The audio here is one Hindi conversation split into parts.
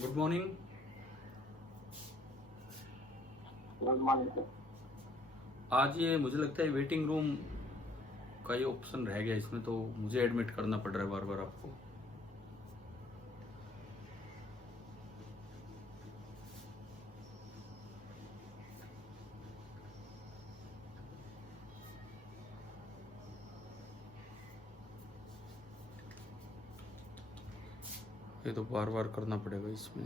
Good morning. Good morning sir. आज ये मुझे लगता है वेटिंग रूम का ये ऑप्शन रह गया इसमें, तो मुझे एडमिट करना पड़ रहा है बार बार आपको। ये तो बार बार करना पड़ेगा इसमें।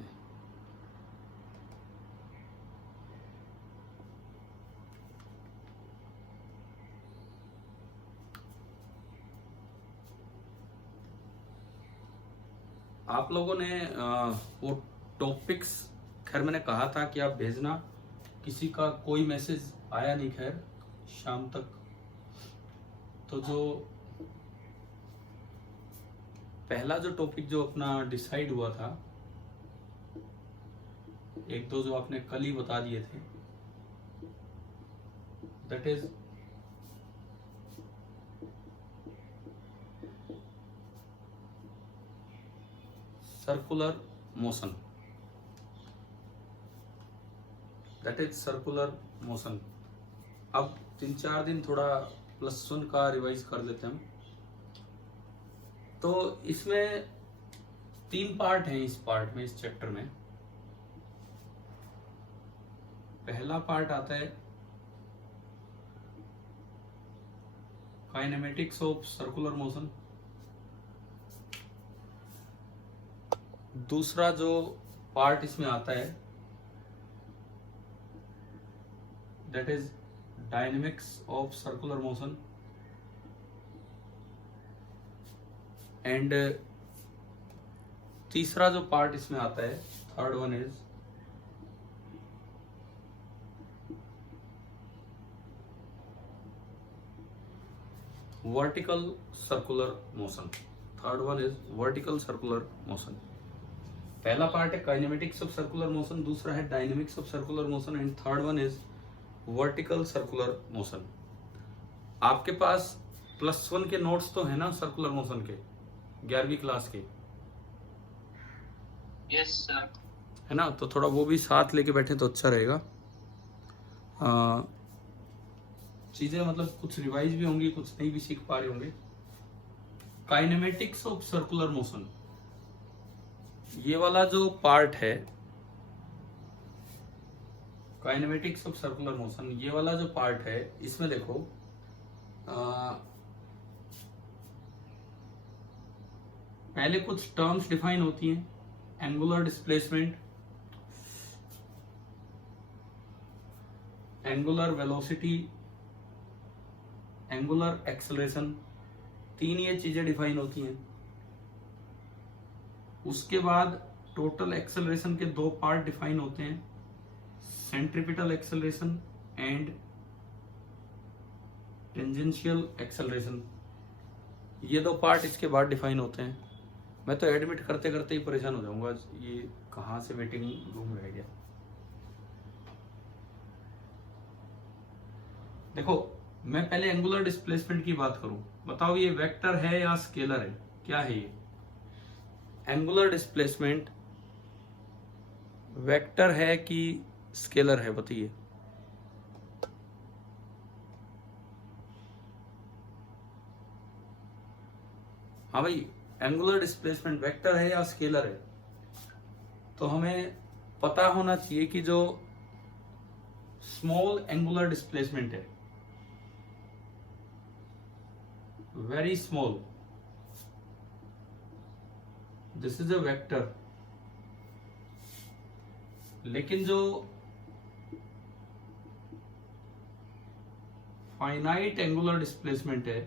आप लोगों ने वो टॉपिक्स, खैर मैंने कहा था कि आप भेजना, किसी का कोई मैसेज आया नहीं खैर शाम तक। तो जो पहला जो टॉपिक जो अपना डिसाइड हुआ था, एक दो जो आपने कल ही बता दिए थे, that is circular motion. That is circular motion. अब 3-4 दिन थोड़ा +1 का रिवाइज कर देते हैं हम। तो इसमें 3 पार्ट हैं इस पार्ट में, इस चैप्टर में। पहला पार्ट आता है काइनेमेटिक्स ऑफ सर्कुलर मोशन। दूसरा जो पार्ट इसमें आता है that is dynamics of circular motion. And तीसरा जो पार्ट इसमें आता है, third one is vertical circular motion. Third one is vertical circular motion. पहला पार्ट है काइनेमेटिक्स ऑफ सर्कुलर मोशन, दूसरा है dynamics of circular motion, and third one is vertical circular motion. आपके पास +1 के नोट्स तो है ना सर्कुलर मोशन के, 11वीं क्लास के? Yes sir. है ना, तो थोड़ा वो भी साथ लेके बैठे तो अच्छा रहेगा। चीजें मतलब कुछ रिवाइज भी होंगी, कुछ नहीं भी सीख पा रहे होंगे। काइनेमेटिक्स ऑफ सर्कुलर मोशन, ये वाला जो पार्ट है काइनेमेटिक्स ऑफ सर्कुलर मोशन, ये वाला जो पार्ट है, इसमें देखो पहले कुछ टर्म्स डिफाइन होती हैं। Angular displacement, angular velocity, angular acceleration, 3 ये चीजें डिफाइन होती हैं। उसके बाद टोटल एक्सेलरेशन के 2 पार्ट डिफाइन होते हैं, centripetal acceleration and tangential acceleration. ये 2 पार्ट इसके बाद डिफाइन होते हैं। मैं तो एडमिट करते करते ही परेशान हो जाऊंगा, ये कहाँ से वेटिंग रूम रह गया। देखो, मैं पहले एंगुलर डिस्प्लेसमेंट की बात करूं, बताओ ये वेक्टर है या स्केलर है, क्या है ये? एंगुलर डिस्प्लेसमेंट वेक्टर है कि स्केलर है, बताइए। हाँ भाई, एंगुलर डिस्प्लेसमेंट वेक्टर है या स्केलर है? तो हमें पता होना चाहिए कि जो स्मॉल एंगुलर डिस्प्लेसमेंट है, very small, this is a vector. लेकिन जो फाइनाइट एंगुलर डिस्प्लेसमेंट है,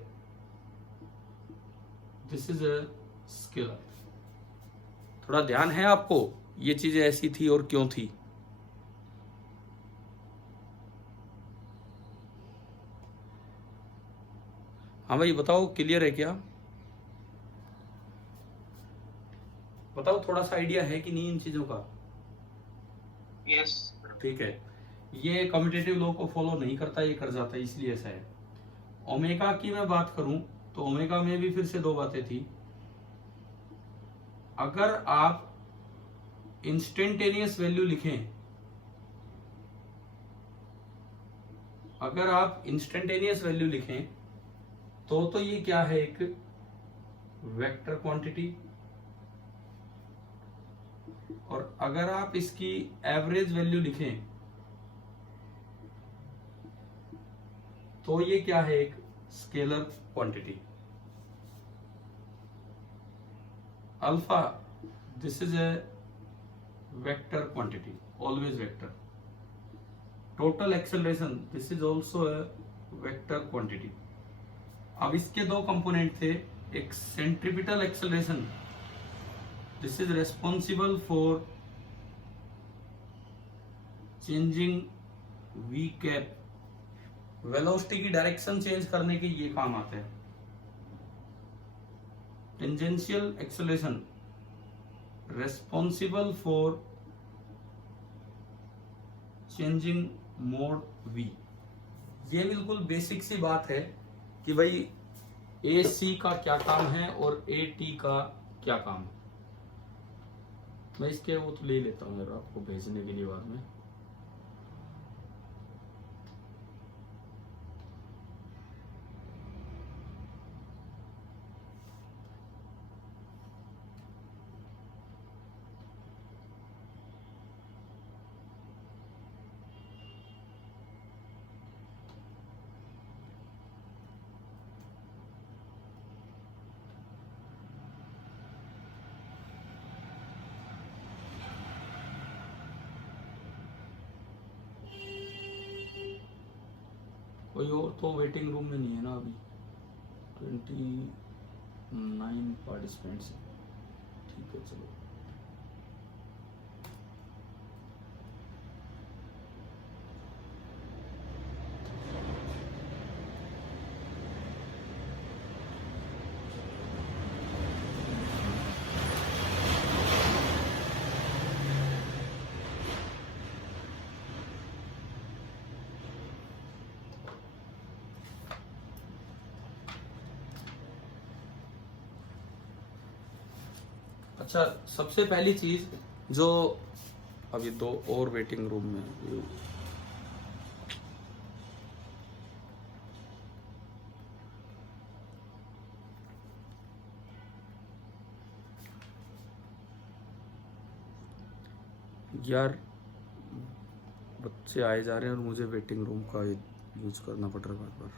दिस इज अ स्केलर। थोड़ा ध्यान है आपको, ये चीजें ऐसी थी और क्यों थी? हाँ भाई बताओ, क्लियर है क्या? बताओ, थोड़ा सा आइडिया है कि नहीं इन चीजों का? यस। ठीक है, ये कम्यूटेटिव लॉ को फॉलो नहीं करता, ये कर जाता है, इसलिए ऐसा है। ओमेगा की मैं बात करूं तो ओमेगा में भी फिर से 2 बातें थी। अगर आप इंस्टेंटेनियस वैल्यू लिखें, अगर आप इंस्टेंटेनियस वैल्यू लिखें तो ये क्या है, एक वेक्टर क्वांटिटी। और अगर आप इसकी एवरेज वैल्यू लिखें तो ये क्या है, एक scalar quantity. Alpha, this is a vector quantity, always vector. Total acceleration, this is also a vector quantity. अब इसके दो कंपोनेंट थे, एक centripetal acceleration, this is responsible for changing V cap, velocity की डायरेक्शन चेंज करने के ये काम आते हैं। Tangential acceleration responsible for changing mod V. ये बिल्कुल बेसिक सी बात है कि भाई ए सी का क्या काम है और ए टी का क्या काम है। मैं इसके वो तो ले लेता हूँ आपको भेजने के लिए बाद में। कोई और तो वेटिंग रूम में नहीं है ना अभी, 29 पार्टिसिपेंट्स। ठीक है चलो। अच्छा, सबसे पहली चीज जो अभी दो और वेटिंग रूम में, यार बच्चे आए जा रहे हैं और मुझे वेटिंग रूम का यूज करना पड़ रहा है बार बार।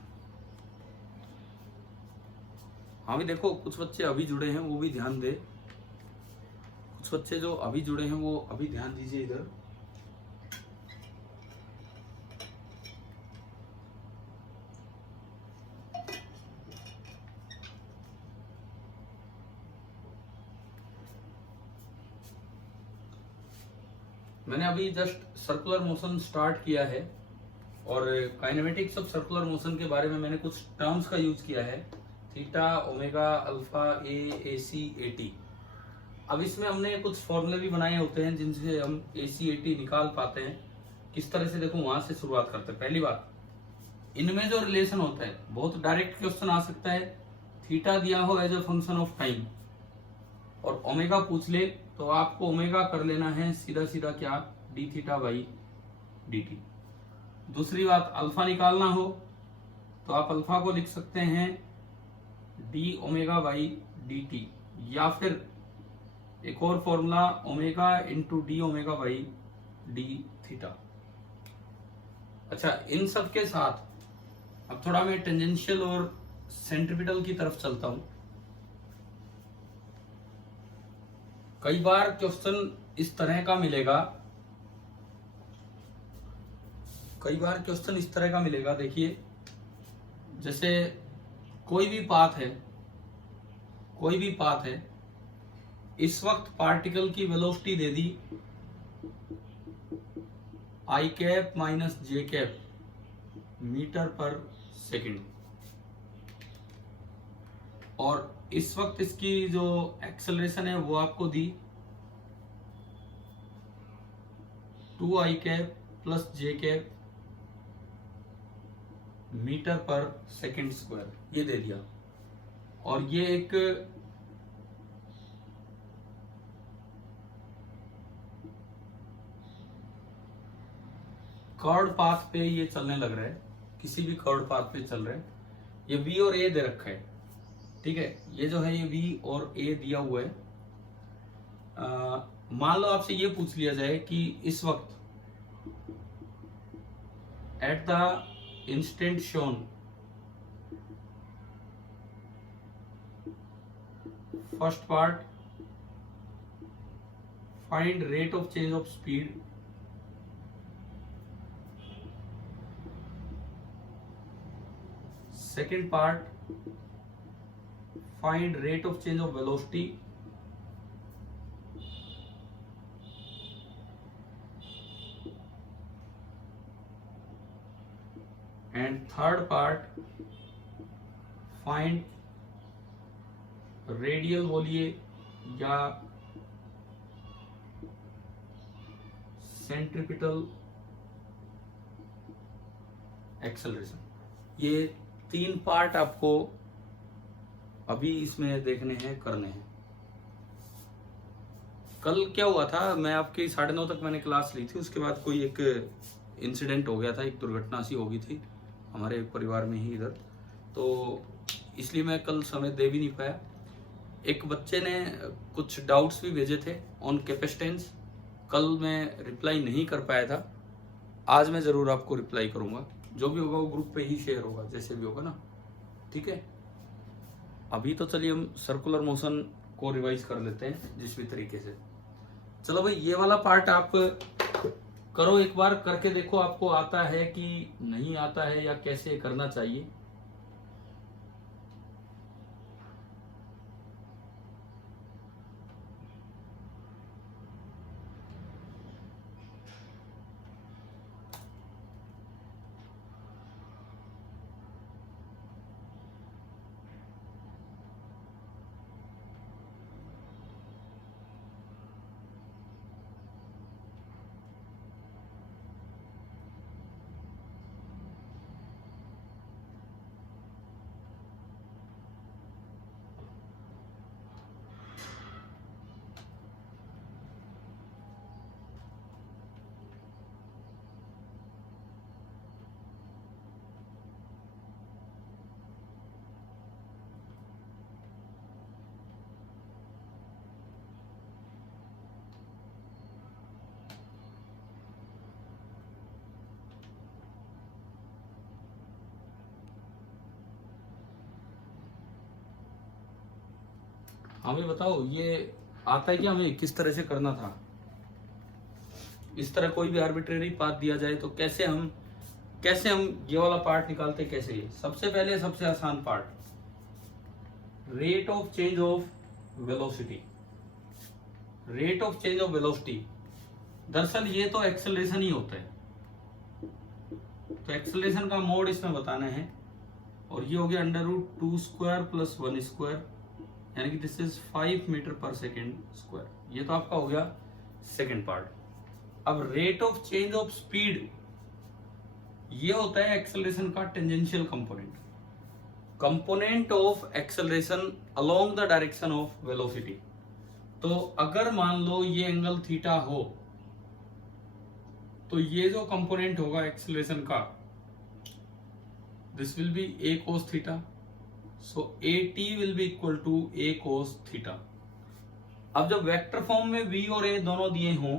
हाँ भी देखो, कुछ बच्चे अभी जुड़े हैं वो भी ध्यान दे, कुछ बच्चे जो अभी जुड़े हैं वो अभी ध्यान दीजिए इधर। मैंने अभी जस्ट सर्कुलर मोशन स्टार्ट किया है और काइनेमेटिक्स ऑफ सर्कुलर मोशन के बारे में मैंने कुछ टर्म्स का यूज किया है, theta, omega, alpha, A C, A T. अब इसमें हमने कुछ फॉर्मूले भी बनाए होते हैं जिनसे हम ए सी, ए टी निकाल पाते हैं। किस तरह से, देखो वहां से शुरुआत करते हैं। पहली बात, इनमें जो रिलेशन होता है, बहुत डायरेक्ट क्वेश्चन आ सकता है, थीटा दिया हो as a function of time और ओमेगा पूछ ले तो आपको ओमेगा कर लेना है सीधा सीधा क्या, D theta by D T. दूसरी बात, अल्फा निकालना हो तो आप अल्फा को लिख सकते हैं D omega by D T, या फिर एक और formula omega into D omega by D theta. अच्छा, इन सब के साथ अब थोड़ा मैं टेंजेंशियल और सेंट्रीपिटल की तरफ चलता हूं। कई बार क्वेश्चन इस तरह का मिलेगा, कई बार क्वेश्चन इस तरह का मिलेगा, देखिए जैसे कोई भी पाथ है, कोई भी पाथ है, इस वक्त पार्टिकल की वेलोसिटी दे दी आई कैप माइनस जे कैप मीटर पर सेकंड, और इस वक्त इसकी जो एक्सेलरेशन है वो आपको दी 2 आई कैप प्लस जे कैप मीटर पर सेकंड स्क्वायर, ये दे दिया। और ये एक कर्ड पाथ पे ये चलने लग रहा है, किसी भी कर्ड पाथ पे चल रहे हैं, ये v और a दे रखा है, ठीक है। ये जो है ये v और a दिया हुआ है। मान लो आपसे ये पूछ लिया जाए कि इस वक्त at the instant shown first part find rate of change of speed, second part find rate of change of velocity, and third part find radial बोलिए या सेंट्रीपिटल एक्सेलरेशन। ये 3 पार्ट आपको अभी इसमें देखने हैं, करने हैं। कल क्या हुआ था, मैं आपकी 9:30 तक मैंने क्लास ली थी, उसके बाद कोई एक इंसिडेंट हो गया था, एक दुर्घटना सी हो गई थी हमारे परिवार में ही इधर, तो इसलिए मैं कल समय दे भी नहीं पाया। एक बच्चे ने कुछ डाउट्स भी भेजे थे ऑन कैपेसिटेंस, कल मैं रिप्लाई नहीं कर पाया था, आज मैं ज़रूर आपको रिप्लाई करूँगा। जो भी होगा वो ग्रुप पे ही शेयर होगा, जैसे भी होगा ना, ठीक है। अभी तो चलिए हम सर्कुलर मोशन को रिवाइज कर लेते हैं जिस भी तरीके से। चलो भाई, ये वाला पार्ट आप करो, एक बार करके देखो आपको आता है कि नहीं आता है या कैसे करना चाहिए। हमें बताओ ये आता है कि हमें किस तरह से करना था। इस तरह कोई भी आर्बिट्रेरी पाथ दिया जाए तो कैसे हम ये वाला पार्ट निकालते, कैसे? ये सबसे पहले सबसे आसान part, rate of change of velocity. Rate of change of velocity, दरअसल ये तो एक्सेलरेशन ही होता है, तो एक्सेलरेशन का मोड इसमें बताना है। और ये हो गया √2² + 1², यानी कि दिस इज 5 मीटर पर सेकेंड स्क्वायर। ये तो आपका हो गया सेकेंड पार्ट। अब rate of change of speed, ये होता है एक्सेलरेशन का tangential component of acceleration along the direction of velocity. तो अगर मान लो ये एंगल थीटा हो, तो ये जो कंपोनेंट होगा एक्सेलरेशन का, this will be a cos theta, so at will be equal to a cos theta. अब जब वेक्टर फॉर्म में v और a दोनों दिए हों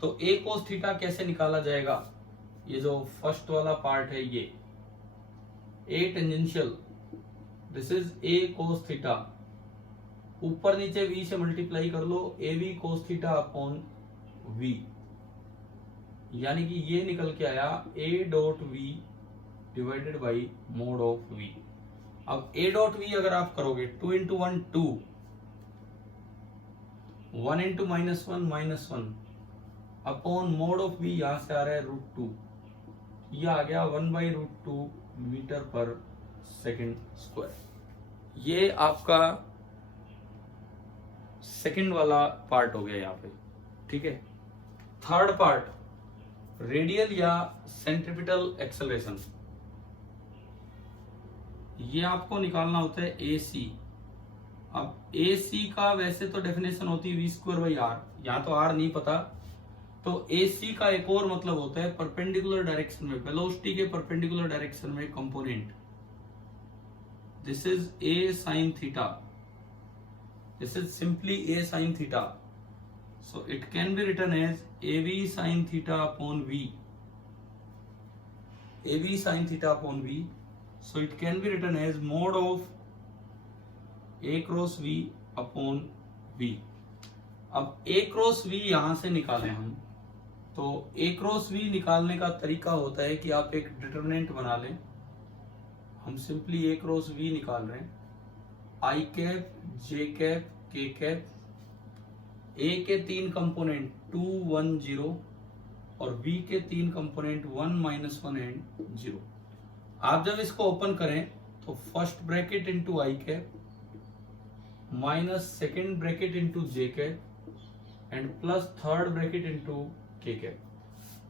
तो a cos थीटा कैसे निकाला जाएगा? ये जो फर्स्ट वाला पार्ट है, ये a tangential, this is a cos theta, ऊपर नीचे v से मल्टीप्लाई कर लो, ab cos theta upon v, यानी कि ये निकल के आया a dot v divided by mode of v। अब a डॉट v अगर आप करोगे 2 × 1 2, 1 × -1 -1 अपॉन मोड ऑफ v, यहां से आ रहा है √2, ये आ गया 1/√2 मीटर पर सेकेंड स्क्वायर। ये आपका सेकेंड वाला पार्ट हो गया यहाँ पे, ठीक है। थर्ड पार्ट, रेडियल या सेंट्रीपिटल एक्सेलरेशन, ये आपको निकालना होता है AC। अब AC का वैसे तो डेफिनेशन होती है v² / r, यहाँ तो r नहीं पता, तो AC का एक और मतलब होता है परपेंडिकुलर डायरेक्शन में, वेलोसिटी के परपेंडिकुलर डायरेक्शन में component. This is A sin theta, this is simply A sin theta, so it can be written as AB sin theta upon V, AB sin theta upon V, so it can be written as mod of A cross V upon V। अब A क्रॉस V यहां से निकालें हम, तो A क्रॉस V निकालने का तरीका होता है कि आप एक डिटरमिनेंट बना लें। हम सिंपली A क्रॉस V निकाल रहे हैं, I cap, J cap, K cap. A के 3 कंपोनेंट 2, 1, 0 और B के 3 कंपोनेंट 1, -1 एंड 0। आप जब इसको ओपन करें तो first bracket into I cap minus second bracket into J cap and plus third bracket into K cap.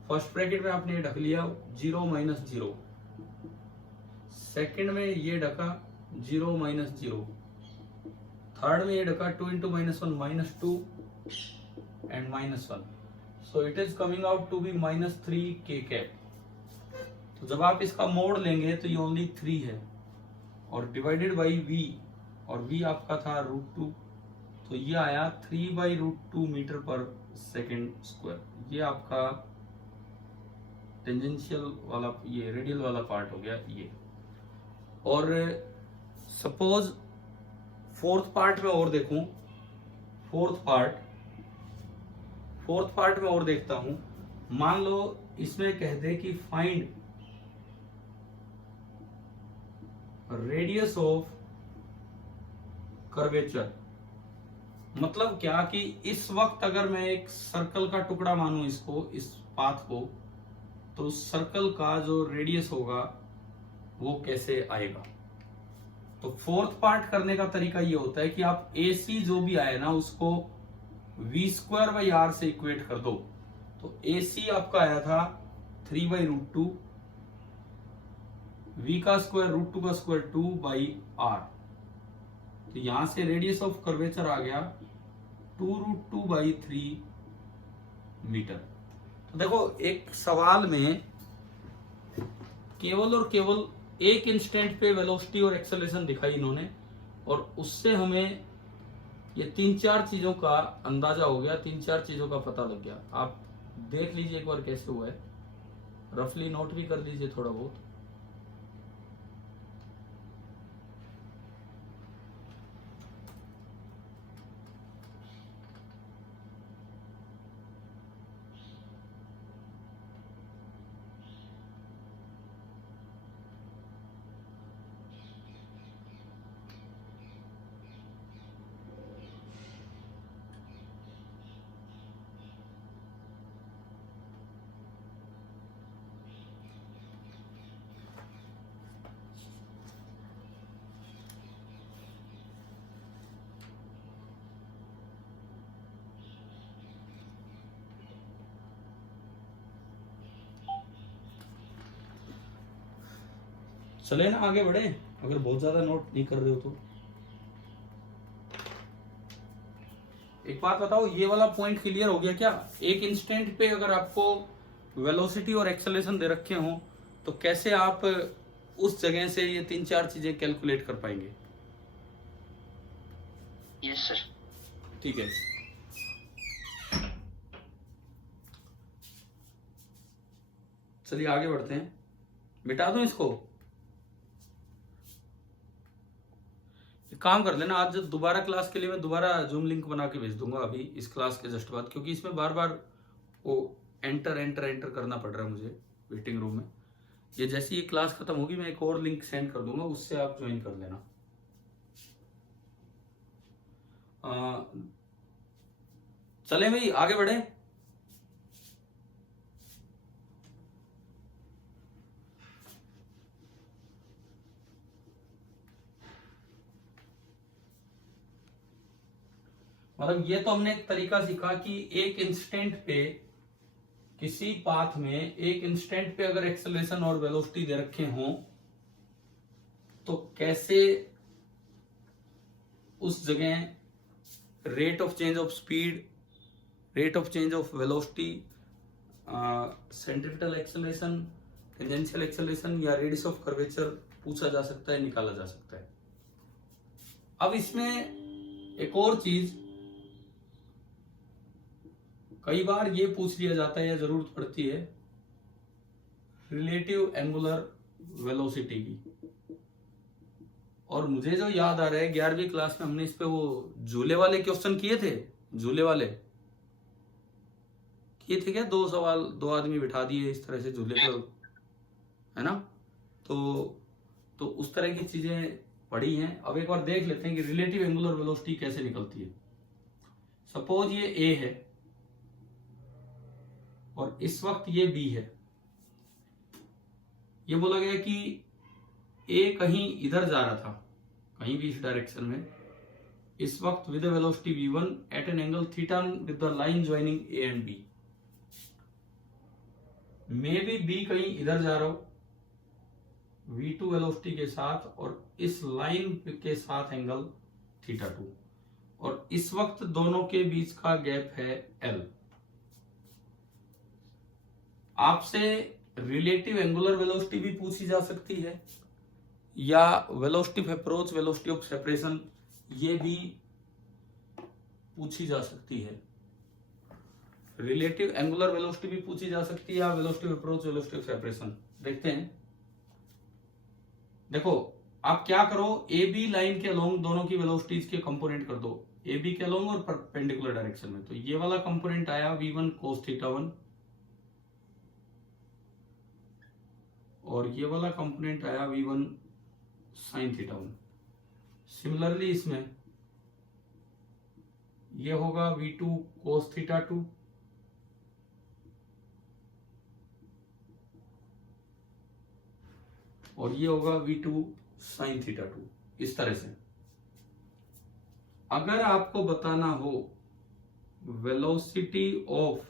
First bracket में आपने ये ढक लिया 0 - 0, सेकेंड में ये ढका 0 - 0, थर्ड में ये ढका 2 × -1 -2 and -1, so it is coming out to be -3 K cap. तो जब आप इसका मोड लेंगे तो ये ओनली 3 है और डिवाइडेड बाई V, और V आपका था √2, तो ये आया 3/√2 मीटर पर सेकेंड स्क्वायर। ये आपका टेंजेंशियल वाला, ये रेडियल वाला पार्ट हो गया ये। और सपोज फोर्थ पार्ट में और देखूं, फोर्थ पार्ट में और देखता हूं। मान लो इसमें कह दे कि फाइंड रेडियस ऑफ कर्वेचर, मतलब क्या कि इस वक्त अगर मैं एक सर्कल का टुकड़ा मानूं इसको, इस पाथ को, तो उस सर्कल का जो रेडियस होगा वो कैसे आएगा। तो फोर्थ पार्ट करने का तरीका ये होता है कि आप AC जो भी आए ना उसको V² से इक्वेट कर दो। तो AC आपका आया था 3/√2, V का स्क्वायर √2 का स्क्वायर 2/r, तो यहां से रेडियस ऑफ कर्वेचर आ गया 2√2/3 मीटर। तो देखो एक सवाल में केवल और केवल एक इंस्टेंट पे वेलोसिटी और एक्सेलरेशन दिखाई इन्होंने, और उससे हमें ये 3-4 चीजों का अंदाजा हो गया, 3-4 चीजों का पता लग गया। आप देख लीजिए एक बार कैसे हुआ है, रफली नोट भी कर लीजिए थोड़ा बहुत। चले ना आगे बढ़े, अगर बहुत ज्यादा नोट नहीं कर रहे हो तो। एक बात बताओ, ये वाला पॉइंट क्लियर हो गया क्या? एक इंस्टेंट पे अगर आपको वेलोसिटी और एक्सेलरेशन दे रखे हो तो कैसे आप उस जगह से ये 3-4 चीजें कैलकुलेट कर पाएंगे? Yes sir. ठीक है, चलिए आगे बढ़ते हैं। मिटा दूं इसको? काम कर लेना, आज दोबारा क्लास के लिए मैं दोबारा जूम लिंक बना के भेज दूंगा अभी इस क्लास के जस्ट बाद, क्योंकि इसमें बार बार वो एंटर करना पड़ रहा है मुझे वेटिंग रूम में। ये जैसी ये क्लास खत्म होगी मैं एक और लिंक सेंड कर दूंगा, उससे आप ज्वाइन कर लेना। चले भाई आगे बढ़े। मतलब ये तो हमने एक तरीका सीखा कि एक इंस्टेंट पे किसी पाथ में एक इंस्टेंट पे अगर एक्सेलरेशन और वेलोसिटी दे रखे हों तो कैसे उस जगह rate of change of speed, rate of change of velocity centripetal acceleration, tangential acceleration या रेडियस ऑफ कर्वेचर पूछा जा सकता है, निकाला जा सकता है। अब इसमें एक और चीज कई बार ये पूछ लिया जाता है या जरूरत पड़ती है रिलेटिव एंगुलर वेलोसिटी की। और मुझे जो याद आ रहा है 11वीं क्लास में हमने इस पे वो झूले वाले क्वेश्चन किए थे, झूले वाले किए थे क्या? 2 सवाल 2 आदमी बिठा दिए इस तरह से झूले पे, है ना? तो उस तरह की चीजें पढ़ी हैं। अब एक बार देख लेते हैं कि रिलेटिव एंगुलर वेलोसिटी कैसे निकलती है। सपोज ये ए है और इस वक्त ये बी है। ये बोला गया कि ए कहीं इधर जा रहा था, कहीं भी इस डायरेक्शन में, इस वक्त with velocity v1 at an angle theta with the line joining A and B. May be B कहीं इधर जा रहा हो v2 वेलोसिटी के साथ और इस लाइन के साथ एंगल θ2, और इस वक्त दोनों के बीच का गैप है l। आपसे रिलेटिव एंगुलर वेलोसिटी भी पूछी जा सकती है या velocity of approach, velocity of separation, ये भी पूछी जा सकती है। रिलेटिव एंगुलर वेलोसिटी भी पूछी जा सकती है या velocity of approach, velocity of separation. देखते हैं। देखो आप क्या करो, ए बी लाइन के अलोंग दोनों की वेलोसिटीज के कंपोनेंट कर दो, ए बी के अलोंग और परपेंडिकुलर डायरेक्शन में। तो ये वाला कंपोनेंट आया v1 cos θ1 और ये वाला कंपोनेंट आया v1 sin θ1। सिमिलरली इसमें ये होगा v2 cos θ2 और ये होगा v2 sin θ2। इस तरह से अगर आपको बताना हो velocity of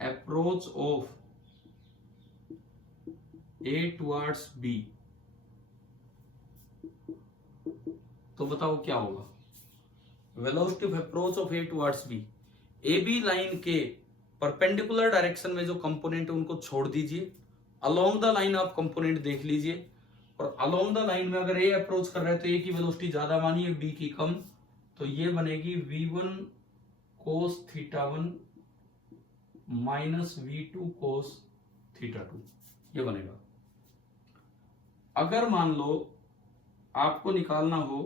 approach of A towards B, तो बताओ क्या होगा? Velocity of approach of A towards B, A B line के परपेंडिकुलर डायरेक्शन में जो कंपोनेंट है उनको छोड़ दीजिए, अलोंग द लाइन आप कंपोनेंट देख लीजिए, और अलोंग द लाइन में अगर ए अप्रोच कर रहा है तो ए की वेलोसिटी ज्यादा मानिए, बी की कम, तो ये बनेगी v1 cos θ1 minus v2 cos θ2, ये बनेगा। अगर मान लो आपको निकालना हो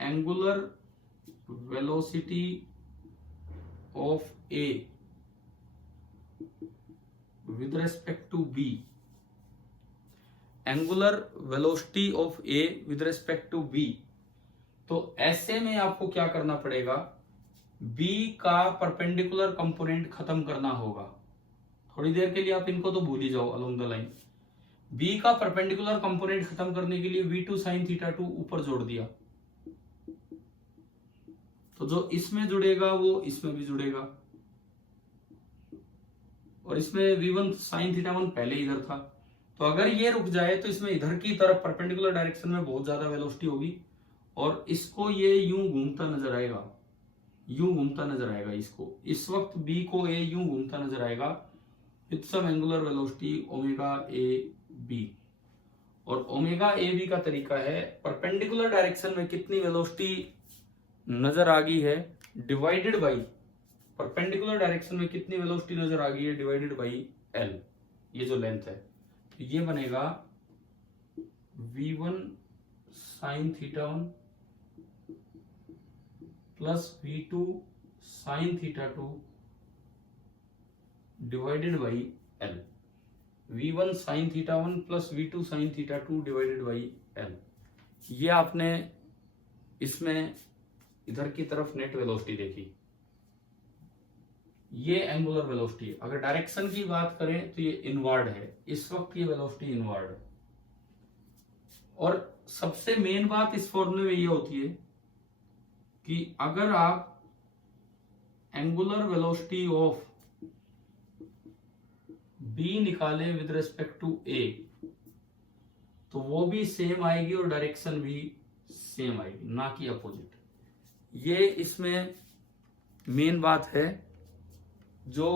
angular velocity of A with respect to B, angular velocity of A with respect to B, तो ऐसे में आपको क्या करना पड़ेगा? बी का परपेंडिकुलर कंपोनेंट खत्म करना होगा। थोड़ी देर के लिए आप इनको तो भूल ही जाओ अलोंग द लाइन। बी का परपेंडिकुलर कंपोनेंट खत्म करने के लिए v2 sin θ2 ऊपर जोड़ दिया, तो जो इसमें जुड़ेगा वो इसमें भी जुड़ेगा, और इसमें v1 sin θ1 पहले इधर था, तो अगर ये रुक जाए तो इसमें इधर की तरफ परपेंडिकुलर डायरेक्शन में बहुत ज्यादा वेलोसिटी होगी और इसको ये यूं घूमता नजर आएगा, यूं घूमता नजर आएगा। इसको इस वक्त बी को ए यूं घूमता नजर आएगा with some angular velocity omega A B, और ओमेगा ए बी का तरीका है परपेंडिकुलर डायरेक्शन में कितनी वेलोसिटी नजर आ गई है डिवाइडेड बाई परपेंडिकुलर डायरेक्शन में कितनी वेलोसिटी नजर आ गई है डिवाइडेड बाई एल, ये जो लेंथ है। तो ये बनेगा v1 sin θ1 plus v2 sin θ2 divided by L, v1 sin θ1 plus v2 sin θ2 divided by L. ये आपने इसमें इधर की तरफ नेट वेलोसिटी देखी, ये एंगुलर वेलोसिटी। अगर डायरेक्शन की बात करें तो ये इनवर्ड है, इस वक्त ये वेलोसिटी इनवर्ड है। और सबसे मेन बात इस फॉर्मूले में ये होती है कि अगर आप एंगुलर वेलोसिटी ऑफ बी निकाले विद रेस्पेक्ट टू ए तो वो भी सेम आएगी और डायरेक्शन भी सेम आएगी, ना कि अपोजिट। ये इसमें मेन बात है। जो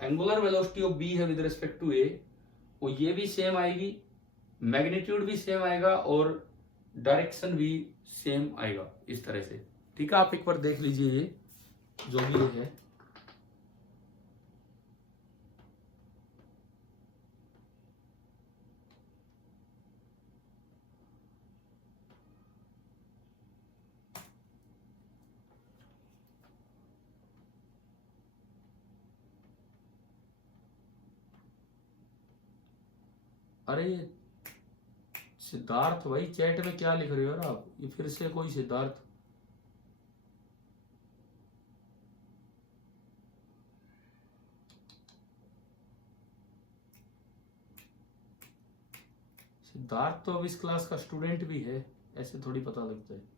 एंगुलर वेलोसिटी ऑफ बी है विद रिस्पेक्ट टू ए, वो ये भी सेम आएगी, मैग्नीट्यूड भी सेम आएगा और डायरेक्शन भी सेम आएगा, इस तरह से। ठीक है, आप एक बार देख लीजिए ये जो भी ये है। अरे सिद्धार्थ भाई, चैट में क्या लिख रहे हो यार आप? ये फिर से कोई सिद्धार्थ। सिद्धार्थ तो अब इस क्लास का स्टूडेंट भी है, ऐसे थोड़ी पता लगता है।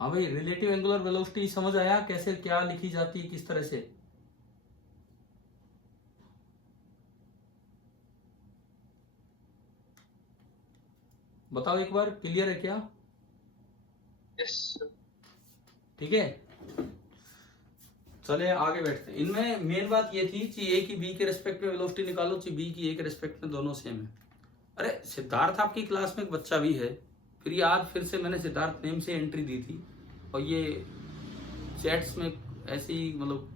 हाँ भाई, रिलेटिव एंगुलर वेलोसिटी समझ आया कैसे क्या लिखी जाती है, किस तरह से? बताओ एक बार, क्लियर है क्या? Yes sir. ठीक है, चले आगे बैठते हैं। इनमें मेन बात ये थी कि ए की बी के रेस्पेक्ट में वेलोसिटी निकालो, कि बी की ए के रेस्पेक्ट में, दोनों सेम है। अरे सिद्धार्थ आपकी क्लास में एक बच्चा भी है, फिर ये आज फिर से मैंने सिद्धार्थ नेम से एंट्री दी थी, और ये चैट्स में ऐसी मतलब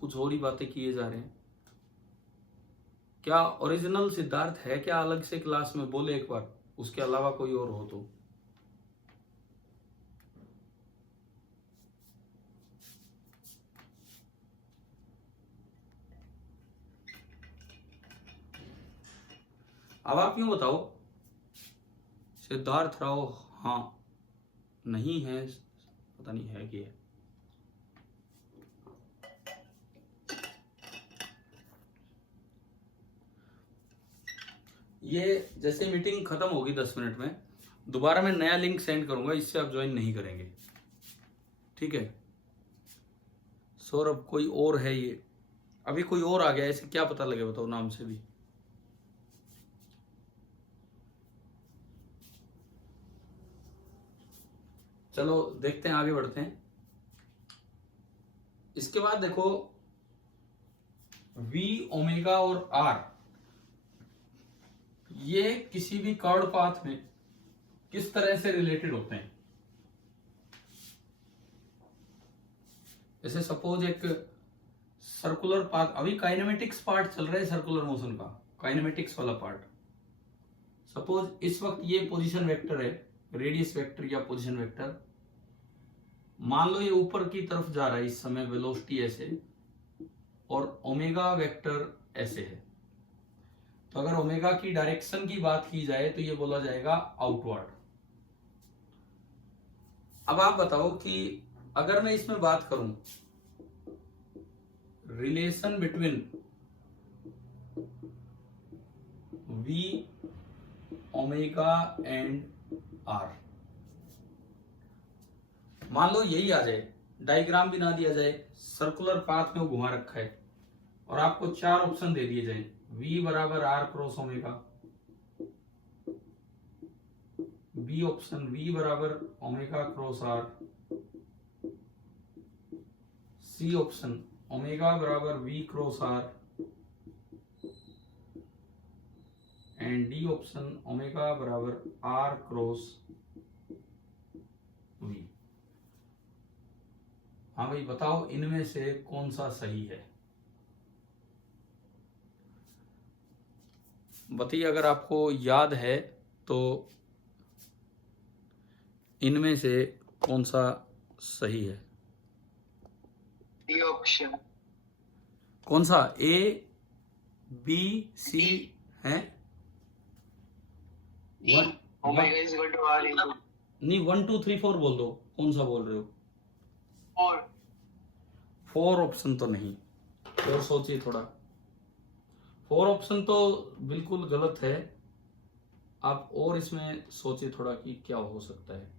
कुछ और ही बातें किए जा रहे हैं। क्या ओरिजिनल सिद्धार्थ है क्या अलग से क्लास में? बोले एक बार, उसके अलावा कोई और हो तो। अब आप यूं बताओ, सिद्धार्थ राव हाँ नहीं है, पता नहीं है कि है। ये जैसे मीटिंग खत्म होगी 10 मिनट में, दोबारा मैं नया लिंक सेंड करूंगा, इससे आप ज्वाइन नहीं करेंगे, ठीक है? सौरभ कोई और है ये, अभी कोई और आ गया, ऐसे क्या पता लगे बताओ नाम से भी। चलो देखते हैं, आगे बढ़ते हैं। इसके बाद देखो, V ओमेगा और R ये किसी भी कर्व पाथ में किस तरह से रिलेटेड होते हैं। जैसे सपोज एक सर्कुलर पाथ, अभी काइनेमेटिक्स पार्ट चल रहा है सर्कुलर मोशन का, काइनेमेटिक्स वाला पार्ट। सपोज इस वक्त ये पोजीशन वेक्टर है, रेडियस वेक्टर या पोजीशन वेक्टर, मान लो ये ऊपर की तरफ जा रहा है इस समय, वेलोसिटी ऐसे, और ओमेगा वेक्टर ऐसे है। तो अगर ओमेगा की डायरेक्शन की बात की जाए तो ये बोला जाएगा आउटवर्ड। अब आप बताओ कि अगर मैं इसमें बात करूं relation between V omega and R, मान लो यही आ जाए, डायग्राम भी ना दिया जाए, सर्कुलर पाथ में वो घुमा रखा है, और आपको 4 ऑप्शन दे दिए जाए, V बराबर R cross omega, B option V बराबर omega cross R, C option omega बराबर V cross R, and D option omega बराबर R क्रॉस V। हाँ भाई बताओ, इनमें से कौन सा सही है? बताइए, अगर आपको याद है तो इनमें से कौन सा सही है? D option. कौन सा? ए बी सी है? Omega is equal to R into नहीं, 1 2 3 4 बोल दो, कौन सा बोल रहे हो? 4। 4 ऑप्शन तो नहीं, और सोचिए थोड़ा। 4 ऑप्शन तो बिल्कुल गलत है, आप और इसमें सोचिए थोड़ा कि क्या हो सकता है।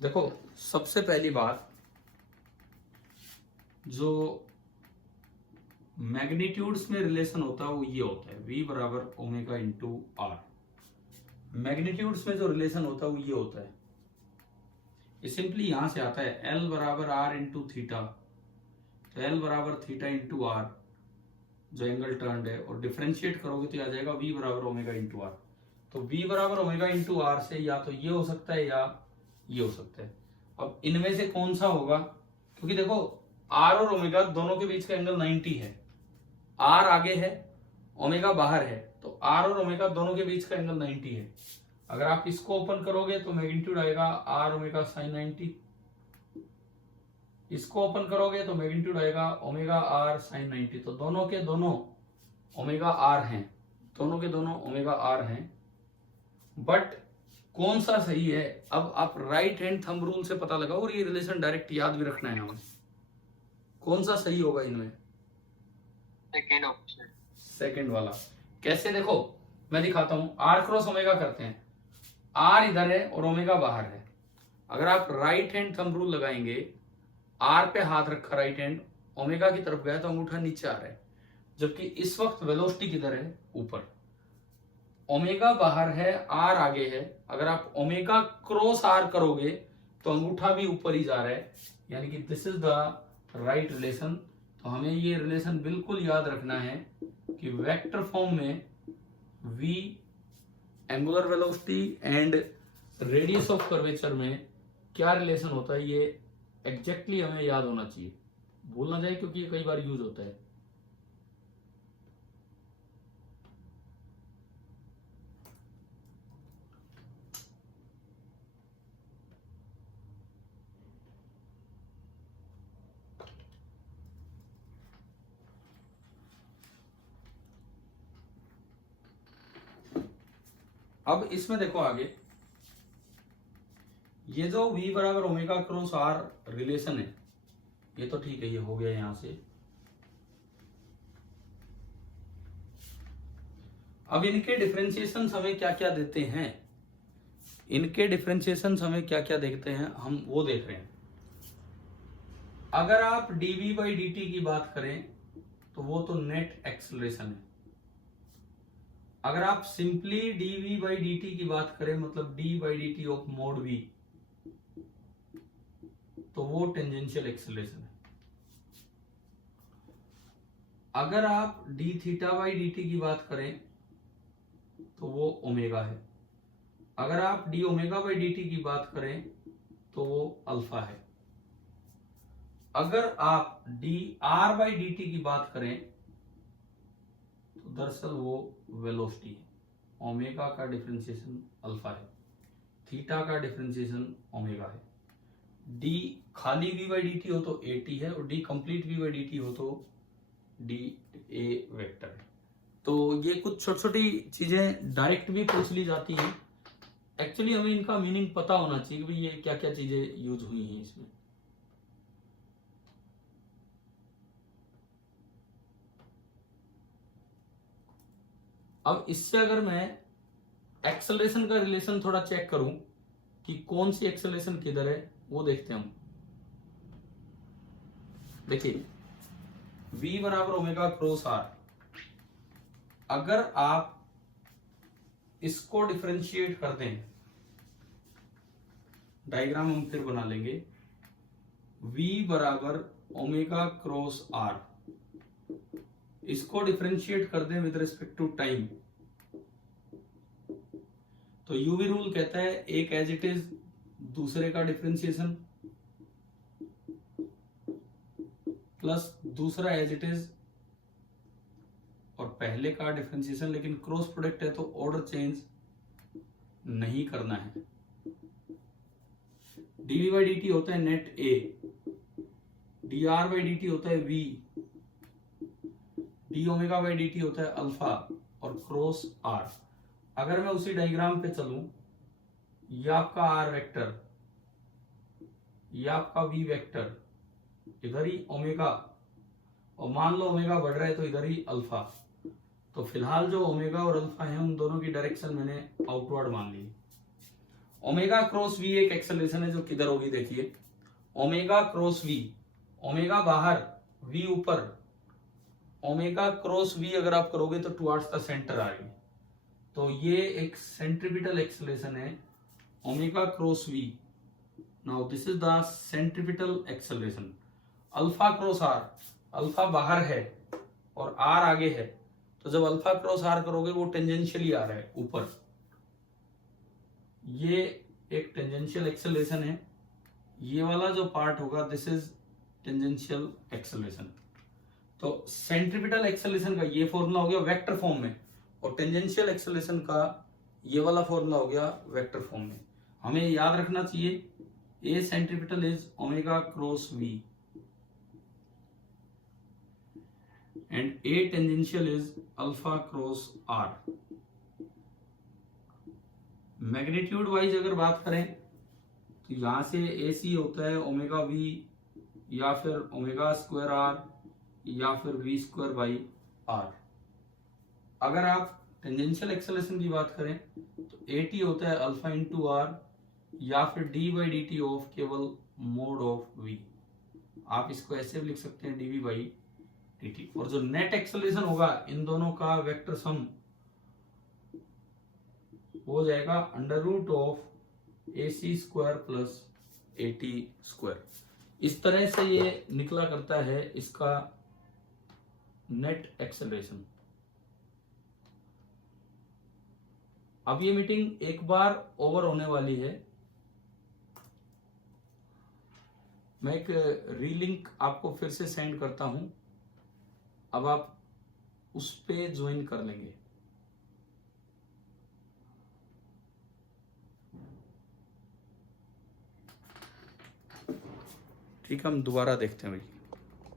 देखो, सबसे पहली बात, जो मैग्नीट्यूड्स में रिलेशन होता है वो ये होता है, v बराबर ओमेगा इंटू आर। मैग्नीट्यूड्स में जो रिलेशन होता है वो ये होता है, ये सिंपली यहां से आता है, L बराबर आर इंटू थीटा। तो L बराबर थीटा इंटू आर, जो एंगल टर्न्ड है, और डिफरेंशिएट करोगे तो आ जाएगा v बराबर ओमेगा इंटू आर। तो v बराबर ओमेगा इंटू आर से या तो ये हो सकता है या ये हो सकता है। अब इनमें से कौन सा होगा, क्योंकि देखो r और ओमेगा दोनों के बीच का एंगल 90 है, r आगे है ओमेगा बाहर है, तो r और ओमेगा दोनों के बीच का एंगल 90 है। अगर आप इसको ओपन करोगे तो मैग्नीट्यूड आएगा r ओमेगा साइन 90, इसको ओपन करोगे तो मैग्नीट्यूड आएगा ओमेगा r साइन 90। तो दोनों के दोनों ओमेगा r हैं, दोनों के दोनों ओमेगा r हैं, बट कौन सा सही है, अब आप राइट हैंड थंब रूल से पता लगाओ, और ये रिलेशन डायरेक्ट याद भी रखना है हमें। कौन सा सही होगा इनमें? Second option. सेकंड वाला। कैसे, देखो मैं दिखाता हूं, आर क्रॉस ओमेगा करते हैं, आर इधर है और ओमेगा बाहर है। अगर आप राइट हैंड थंब रूल लगाएंगे, आर पे हाथ रखा राइट हैंड, ओमेगा की तरफ गया तो अंगूठा नीचे आ रहा है, जबकि इस वक्त वेलोसिटी किधर है, ऊपर। ओमेगा बाहर है, आर आगे है, अगर आप ओमेगा क्रॉस आर करोगे तो अंगूठा भी ऊपर ही जा रहा है, यानी कि this is the right relation. तो हमें ये रिलेशन बिल्कुल याद रखना है कि वेक्टर फॉर्म में v angular velocity and radius of curvature में क्या रिलेशन होता है, ये एग्जैक्टली हमें याद होना चाहिए, भूल ना जाए, क्योंकि ये कई बार यूज होता है। अब इसमें देखो आगे, ये जो v बराबर ओमेगा क्रॉस आर रिलेशन है, ये तो ठीक है, ये हो गया यहां से। अब इनके डिफरेंशिएशन हमें क्या क्या देते हैं, इनके डिफरेंशिएशन हमें क्या क्या देखते हैं, हम वो देख रहे हैं। अगर आप dv बाई dt की बात करें तो वो तो नेट एक्सेलरेशन है। अगर आप सिंपली dv बाई dt की बात करें, मतलब d by dt of mode v, तो वो टेंजेंशियल एक्सेलरेशन है। अगर आप d थीटा बाई dt की बात करें तो वो ओमेगा है। अगर आप d ओमेगा बाई dt की बात करें तो वो अल्फा है। अगर आप d r बाई dt की बात करें तो दरअसल वो वेलोसिटी है। ओमेगा का डिफरेंशिएशन अल्फा है, थीटा का डिफरेंशिएशन ओमेगा है। d खाली v बाई dt हो तो at है, और d complete v by dt हो तो d a वेक्टर है। तो ये कुछ छोटी छोटी चीजें डायरेक्ट भी पूछ ली जाती हैं, एक्चुअली हमें इनका मीनिंग पता होना चाहिए कि ये क्या क्या चीजें यूज हुई हैं इसमें। अब इससे अगर मैं एक्सेलरेशन का रिलेशन थोड़ा चेक करूं कि कौन सी एक्सेलरेशन किधर है, वो देखते हैं हम। देखिए, v बराबर ओमेगा क्रॉस आर, अगर आप इसको डिफरेंशिएट कर दें, डायग्राम हम फिर बना लेंगे, v बराबर ओमेगा क्रॉस आर, इसको डिफरेंशिएट कर दें विद रिस्पेक्ट टू टाइम, तो यूवी रूल कहता है एक एज इट इज, दूसरे का डिफरेंशिएशन, प्लस दूसरा एज इट इज और पहले का डिफरेंशिएशन, लेकिन क्रॉस प्रोडक्ट है तो ऑर्डर चेंज नहीं करना है। dv बाई dt होता है net a, dr by dt होता है v, d omega by dt होता है अल्फा और क्रॉस r। अगर मैं उसी डायग्राम पे चलूं, ये आपका r वेक्टर, ये आपका v वेक्टर, इधर ही ओमेगा, और मान लो ओमेगा बढ़ रहा है तो इधर ही अल्फा। तो फिलहाल जो ओमेगा और अल्फा है उन दोनों की डायरेक्शन मैंने आउटवर्ड मान ली। ओमेगा क्रॉस वी एक एक्सेलरेशन है जो किधर होगी, देखिए ओमेगा क्रॉस वी, ओमेगा बाहर वी ऊपर, ओमेगा क्रॉस वी अगर आप करोगे तो टुवर्ड्स द सेंटर आ रही। तो ये एक सेंट्रीपिटल एक्सेलरेशन है, omega cross V. Now this is the centripetal acceleration. Alpha cross R, alpha बाहर है और आर आगे है, तो जब अल्फा क्रॉस आर करोगे वो टेंजेंशियली आ रहा है ऊपर। ये एक टेंजेंशियल एक्सेलरेशन है, ये वाला जो पार्ट होगा दिस इज टेंजेंशियल एक्सेलरेशन। तो सेंट्रीपिटल एक्सेलरेशन का ये फॉर्मूला हो गया वेक्टर फॉर्म में, और टेंजेंशियल एक्सेलरेशन का ये वाला फॉर्मूला हो गया वेक्टर फॉर्म में। हमें याद रखना चाहिए a centripetal is omega cross v and A tangential is alpha cross R। Magnitude wise अगर बात करें तो यहां से AC होता है ओमेगा V या फिर ओमेगा स्क्वायर R या फिर V स्क्वायर बाई R। अगर आप टेंजेंशियल एक्सेलरेशन की बात करें तो AT होता है अल्फा इंटू R या फिर d by D T of केवल मोड ऑफ V। आप इसको ऐसे भी लिख सकते हैं dv बाई dt। और जो नेट एक्सेलरेशन होगा इन दोनों का वेक्टर सम हो जाएगा under root of AC square plus AT square. इस तरह से ये निकला करता है इसका नेट एक्सेलरेशन। अब ये मीटिंग एक बार ओवर होने वाली है, मैं एक रीलिंक आपको फिर से सेंड करता हूं, अब आप उस पे ज्वाइन कर लेंगे। ठीक है, हम दोबारा देखते हैं भाई।